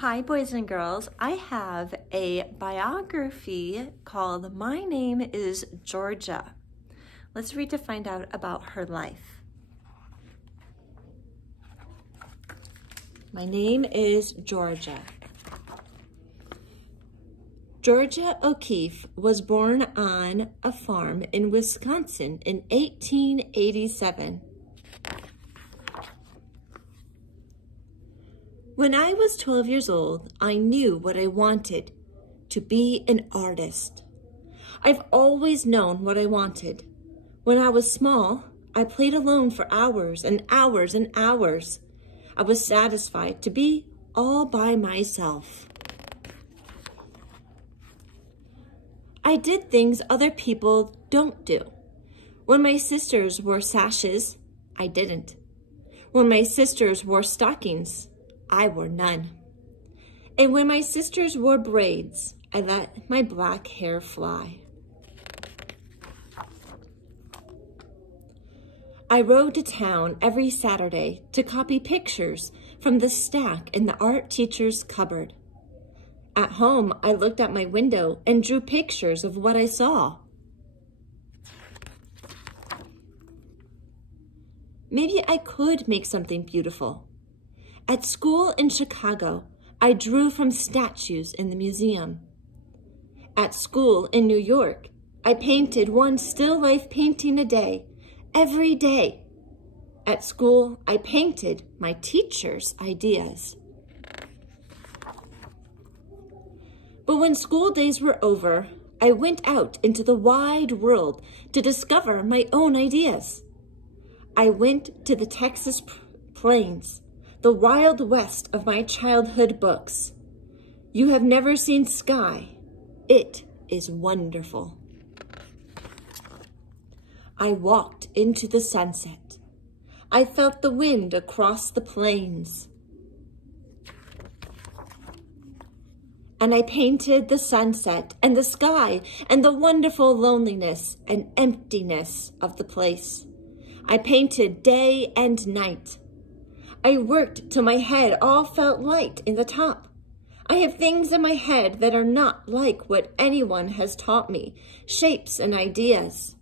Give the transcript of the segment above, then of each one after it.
Hi, boys and girls. I have a biography called My Name is Georgia. Let's read to find out about her life. My name is Georgia. Georgia O'Keeffe was born on a farm in Wisconsin in 1887. When I was 12 years old, I knew what I wanted, to be an artist. I've always known what I wanted. When I was small, I played alone for hours and hours and hours. I was satisfied to be all by myself. I did things other people don't do. When my sisters wore sashes, I didn't. When my sisters wore stockings, I wore none. And when my sisters wore braids, I let my black hair fly. I rode to town every Saturday to copy pictures from the stack in the art teacher's cupboard. At home, I looked out my window and drew pictures of what I saw. Maybe I could make something beautiful. At school in Chicago, I drew from statues in the museum. At school in New York, I painted one still life painting a day, every day. At school, I painted my teacher's ideas. But when school days were over, I went out into the wide world to discover my own ideas. I went to the Texas plains, the Wild West of my childhood books. You have never seen sky. It is wonderful. I walked into the sunset. I felt the wind across the plains. And I painted the sunset and the sky and the wonderful loneliness and emptiness of the place. I painted day and night. I worked till my head all felt light in the top. I have things in my head that are not like what anyone has taught me, shapes and ideas.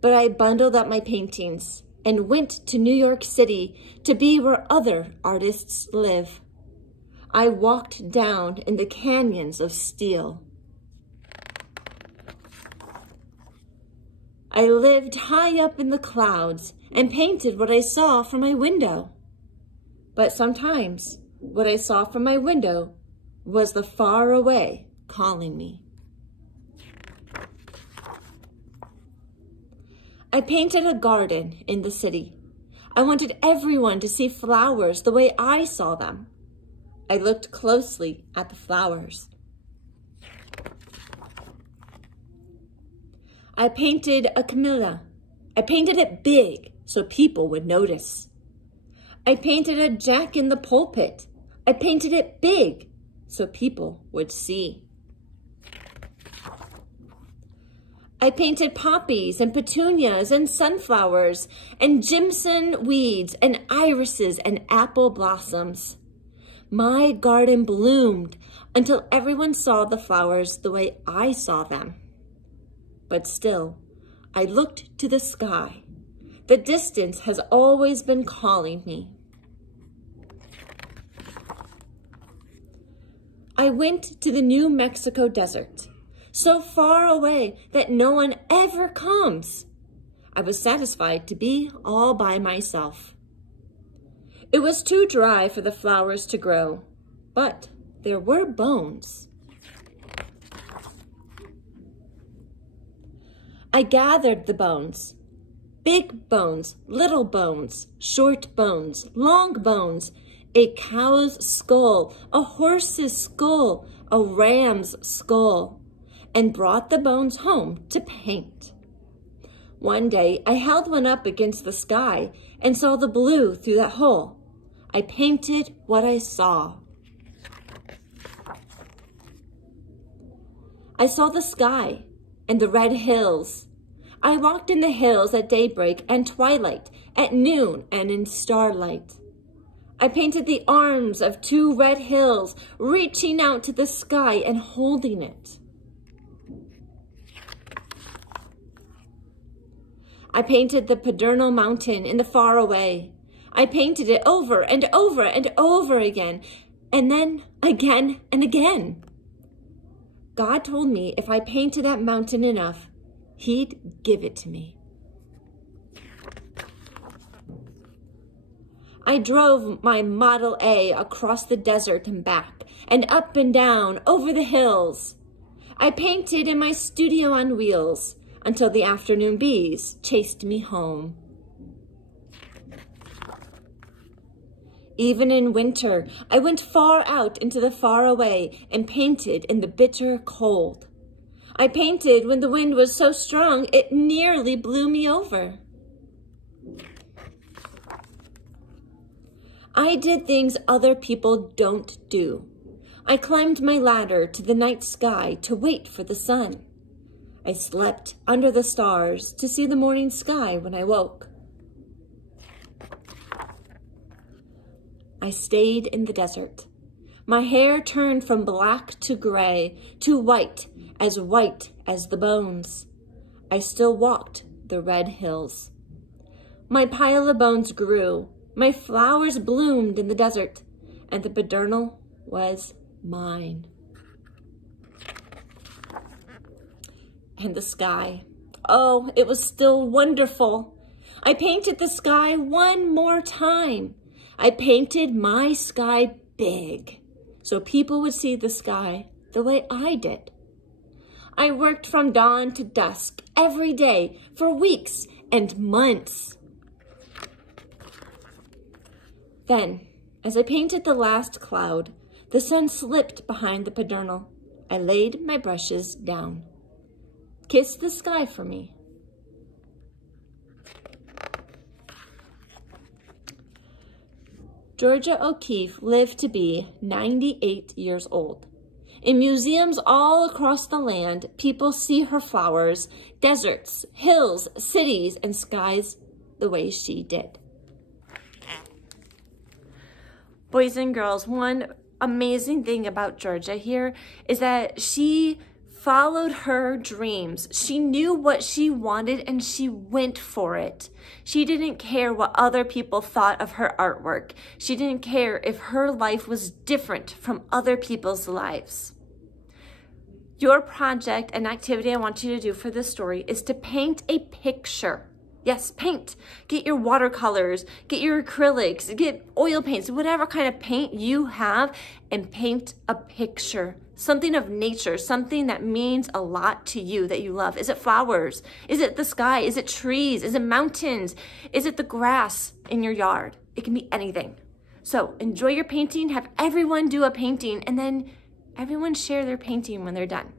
But I bundled up my paintings and went to New York City to be where other artists live. I walked down in the canyons of steel. I lived high up in the clouds and painted what I saw from my window. But sometimes what I saw from my window was the far away calling me. I painted a garden in the city. I wanted everyone to see flowers the way I saw them. I looked closely at the flowers. I painted a camellia. I painted it big so people would notice. I painted a jack in the pulpit. I painted it big so people would see. I painted poppies and petunias and sunflowers and jimson weeds and irises and apple blossoms. My garden bloomed until everyone saw the flowers the way I saw them. But still, I looked to the sky. The distance has always been calling me. I went to the New Mexico desert, so far away that no one ever comes. I was satisfied to be all by myself. It was too dry for the flowers to grow, but there were bones. I gathered the bones, big bones, little bones, short bones, long bones, a cow's skull, a horse's skull, a ram's skull, and brought the bones home to paint. One day, I held one up against the sky and saw the blue through that hole. I painted what I saw. I saw the sky and the red hills. I walked in the hills at daybreak and twilight, at noon and in starlight. I painted the arms of 2 red hills, reaching out to the sky and holding it. I painted the Pedernal Mountain in the far away. I painted it over and over and over again, and then again and again. God told me if I painted that mountain enough, He'd give it to me. I drove my Model A across the desert and back, and up and down over the hills. I painted in my studio on wheels until the afternoon bees chased me home. Even in winter, I went far out into the far away and painted in the bitter cold. I painted when the wind was so strong it nearly blew me over. I did things other people don't do. I climbed my ladder to the night sky to wait for the sun. I slept under the stars to see the morning sky when I woke. I stayed in the desert. My hair turned from black to gray to white as the bones. I still walked the red hills. My pile of bones grew. My flowers bloomed in the desert, and the Pedernal was mine. And the sky. Oh, it was still wonderful. I painted the sky one more time. I painted my sky big so people would see the sky the way I did. I worked from dawn to dusk every day for weeks and months. Then, as I painted the last cloud, the sun slipped behind the Pedernal. I laid my brushes down. Kiss the sky for me. Georgia O'Keeffe lived to be 98 years old. In museums all across the land, people see her flowers, deserts, hills, cities, and skies the way she did. Boys and girls, one amazing thing about Georgia here is that she followed her dreams. She knew what she wanted and she went for it. She didn't care what other people thought of her artwork. She didn't care if her life was different from other people's lives. Your project and activity I want you to do for this story is to paint a picture. Yes, paint. Get your watercolors, get your acrylics, get oil paints, whatever kind of paint you have, and paint a picture. Something of nature, something that means a lot to you that you love. Is it flowers? Is it the sky? Is it trees? Is it mountains? Is it the grass in your yard? It can be anything. So enjoy your painting, have everyone do a painting, and then everyone share their painting when they're done.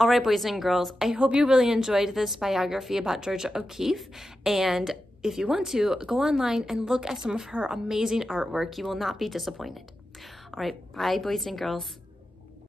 All right, boys and girls, I hope you really enjoyed this biography about Georgia O'Keeffe. And if you want to, go online and look at some of her amazing artwork. You will not be disappointed. All right, bye, boys and girls.